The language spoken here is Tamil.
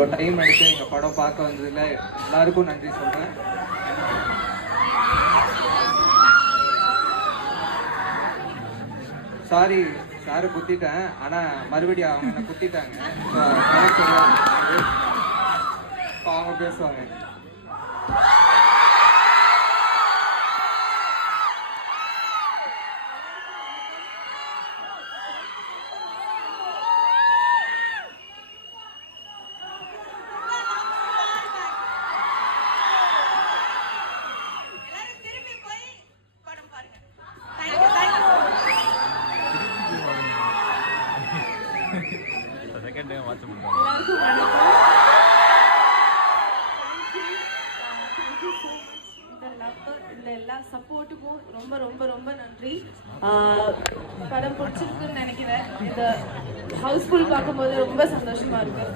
இவ்வளோ டைம் எடுத்து எங்கள் படம் பார்க்க வந்ததில் எல்லாருக்கும் நன்றி சொல்கிறேன். சாரி சாரை குத்திட்டேன், ஆனால் மறுபடியும் அவங்க என்ன குத்திட்டாங்க. அவங்க பேசுவாங்க. எல்லா சப்போர்ட்டுக்கும் ரொம்ப ரொம்ப ரொம்ப நன்றி. படம் பிடிச்சிருக்குன்னு நினைக்கிறேன். இந்த ஹவுஸ்ஃபுல் பார்க்கும்போது ரொம்ப சந்தோஷமா இருக்கு.